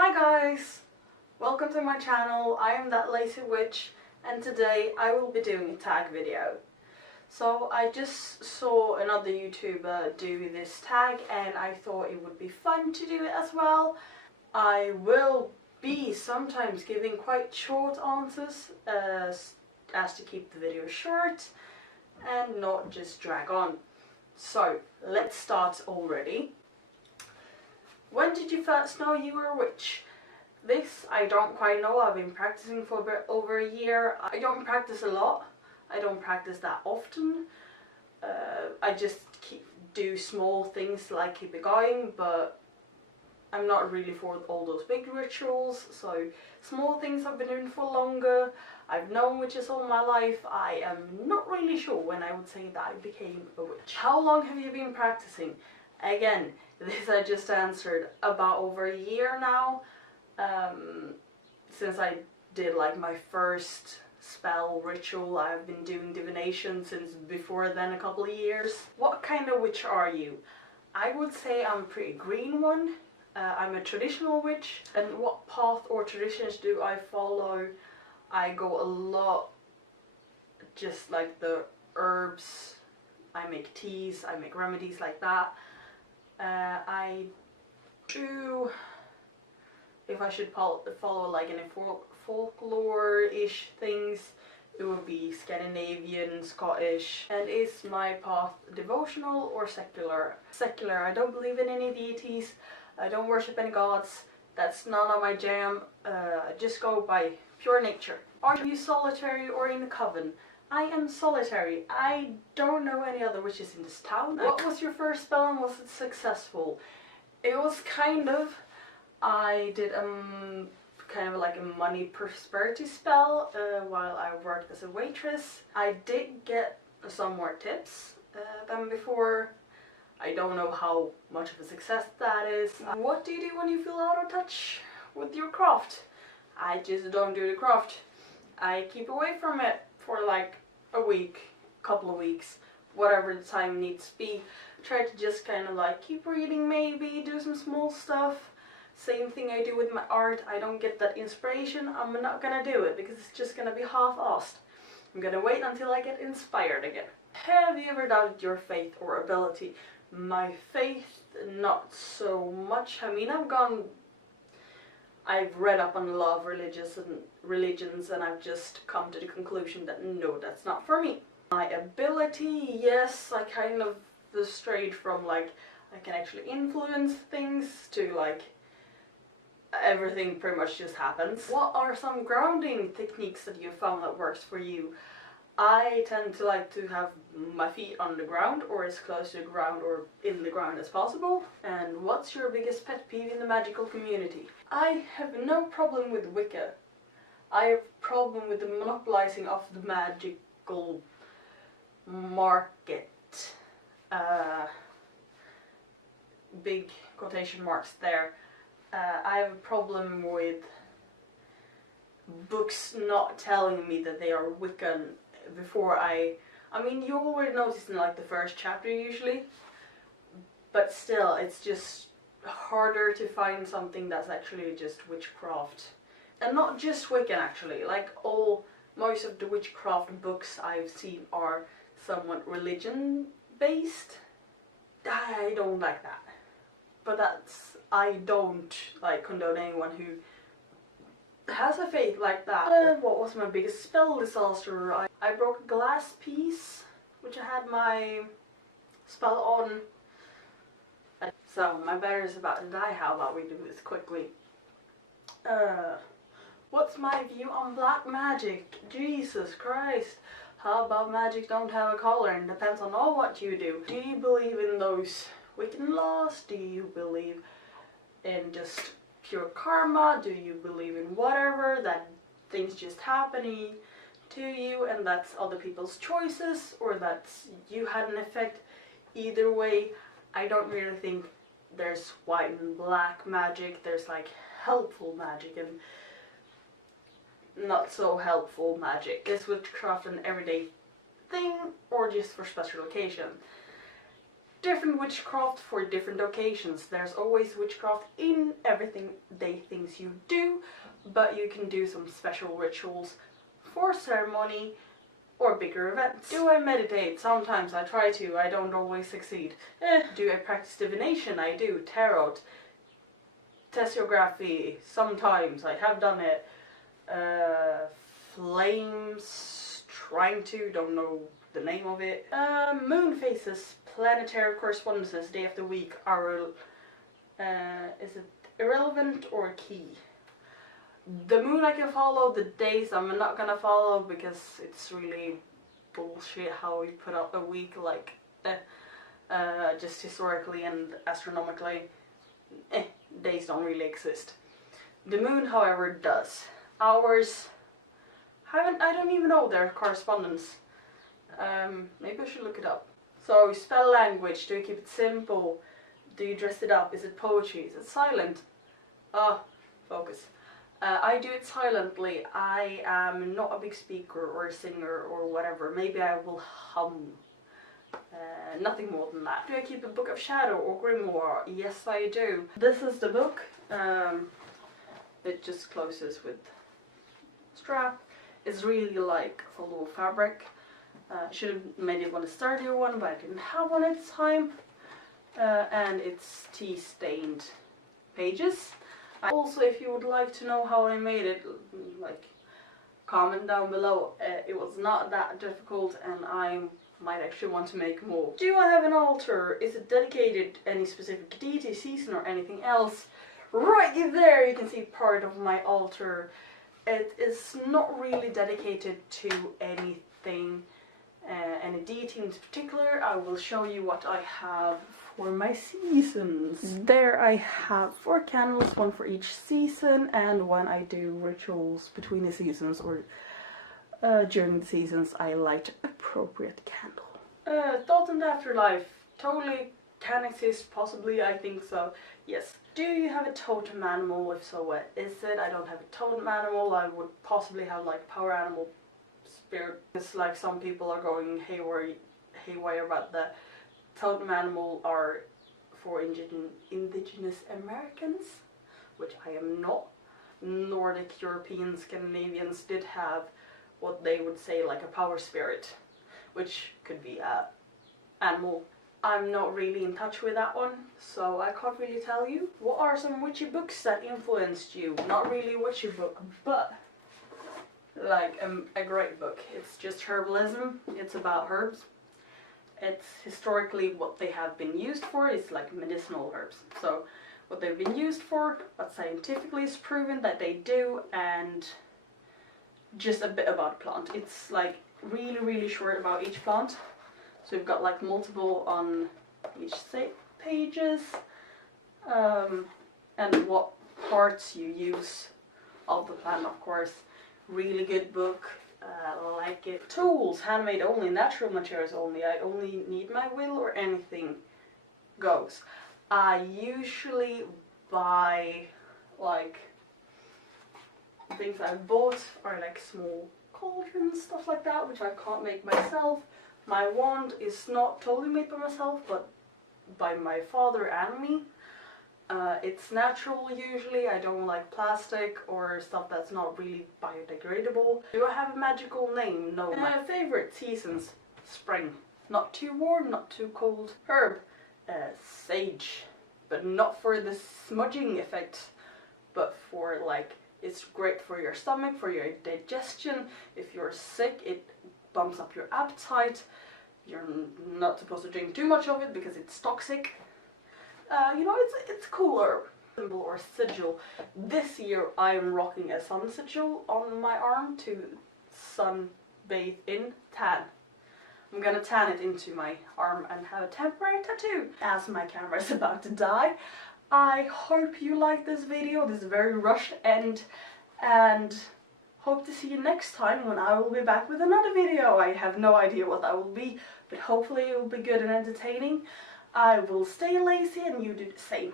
Hi guys! Welcome to my channel. I am that lazy witch and today I will be doing a tag video. So I just saw another YouTuber do this tag and I thought it would be fun to do it as well. I will be sometimes giving quite short answers as to keep the video short and not just drag on. So let's start already. When did you first know you were a witch? This I don't quite know. I've been practicing for a bit over a year. I don't practice a lot. I don't practice that often. I just do small things like keep it going, but I'm not really for all those big rituals. So small things I've been doing for longer. I've known witches all my life. I am not really sure when I would say that I became a witch. How long have you been practicing? Again, this I just answered about over a year now, since I did like my first spell ritual. I've been doing divination since before then, a couple of years. What kind of witch are you? I would say I'm a pretty green one. I'm a traditional witch. And what path or traditions do I follow? I go a lot just like the herbs. I make teas, I make remedies like that. I do, if I should follow like any folklore-ish things, it would be Scandinavian, Scottish. And is my path devotional or secular? Secular. I don't believe in any deities. I don't worship any gods. That's none of my jam. I just go by pure nature. Are you solitary or in a coven? I am solitary. I don't know any other witches in this town. What was your first spell and was it successful? It was kind of, I did kind of like a money prosperity spell while I worked as a waitress. I did get some more tips than before. I don't know how much of a success that is. What do you do when you feel out of touch with your craft? I just don't do the craft. I keep away from it for like a week, couple of weeks, whatever the time needs to be. Try to just kind of like keep reading, maybe do some small stuff. Same thing I do with my art. I don't get that inspiration, I'm not gonna do it because it's just gonna be half-assed. I'm gonna wait until I get inspired again. Have you ever doubted your faith or ability? My faith, not so much. I mean, I've read up on a lot of religions and I've just come to the conclusion that no, that's not for me. My ability, yes, I kind of strayed from like I can actually influence things to like everything pretty much just happens. What are some grounding techniques that you found that works for you? I tend to like to have my feet on the ground or as close to the ground or in the ground as possible. And what's your biggest pet peeve in the magical community? I have no problem with Wicca. I have a problem with the monopolizing of the magical market. Big quotation marks there. I have a problem with books not telling me that they are Wiccan before I mean, you already noticed in like the first chapter usually, but still it's just harder to find something that's actually just witchcraft. And not just Wiccan actually, like most of the witchcraft books I've seen are somewhat religion based. I don't like that. But I don't like condone anyone who has a faith like that. What was my biggest spell disaster? I broke a glass piece, which I had my spell on. So my battery is about to die. How about we do this quickly? What's my view on black magic? Jesus Christ. How about magic don't have a color and depends on all what you do? Do you believe in those Wiccan laws? Do you believe in just pure karma? Do you believe in whatever, that things just happening to you and that's other people's choices, or that you had an effect? Either way, I don't really think there's white and black magic. There's like helpful magic and not so helpful magic. Is witchcraft an everyday thing or just for special occasion? different witchcraft for different occasions. There's always witchcraft in everyday things you do, but you can do some special rituals for ceremony or bigger events. Do I meditate? Sometimes I try to. I don't always succeed. Do I practice divination? I do. Tarot. Tessiography. Sometimes I have done it. Flames. Trying to. Don't know the name of it. Moon phases. Planetary correspondences. Day of the week. Are is it irrelevant or key? The moon I can follow, the days I'm not gonna follow because it's really bullshit how we put up a week, like, just historically and astronomically, days don't really exist. The moon, however, does. Hours, I don't even know their correspondence. Maybe I should look it up. So, spell language, do you keep it simple? Do you dress it up? Is it poetry? Is it silent? Focus. I do it silently. I am not a big speaker or a singer or whatever. Maybe I will hum. Nothing more than that. Do I keep a book of shadow or grimoire? Yes, I do. This is the book. It just closes with strap. It's really like full of fabric. Should have made it a sturdier one, but I didn't have one at the time. And it's tea-stained pages. Also, if you would like to know how I made it, like, comment down below. It was not that difficult, and I might actually want to make more. Do I have an altar? Is it dedicated to any specific deity, season, or anything else? Right there you can see part of my altar. It is not really dedicated to anything, any deity in particular. I will show you what I have for my seasons. There I have 4 candles, one for each season, and when I do rituals between the seasons or during the seasons, I light appropriate candle. Thought in the afterlife totally can exist, possibly, I think so, yes. Do you have a totem animal? If so, what is it? I don't have a totem animal. I would possibly have like power animal spirit. It's like some people are going haywire about the totem animal are for indigenous Americans, which I am not. Nordic European Scandinavians did have what they would say like a power spirit, which could be a animal. I'm not really in touch with that one, so I can't really tell you. What are some witchy books that influenced you? Not really a witchy book, but like a great book. It's just herbalism. It's about herbs. It's historically what they have been used for is like medicinal herbs. So what they've been used for, what scientifically is proven that they do, and just a bit about the plant. It's like really short about each plant. So you've got like multiple on each pages, and what parts you use of the plant, of course. Really good book. Like it. Tools, handmade only, natural materials only. I only need my will or anything goes. I usually buy like things I bought are like small cauldrons, stuff like that, which I can't make myself. My wand is not totally made by myself, but by my father and me. It's natural usually. I don't like plastic or stuff that's not really biodegradable. Do I have a magical name? No. My favorite seasons, spring. Not too warm, not too cold. Herb, sage, but not for the smudging effect, but for like, it's great for your stomach, for your digestion. If you're sick, it bumps up your appetite. You're not supposed to drink too much of it because it's toxic. You know, it's cooler. Symbol or sigil. This year I am rocking a sun sigil on my arm to sunbathe in tan. I'm gonna tan it into my arm and have a temporary tattoo. As my camera is about to die, I hope you like this video, this very rushed end, and hope to see you next time when I will be back with another video. I have no idea what that will be, but hopefully it will be good and entertaining. I will stay lazy and you do the same.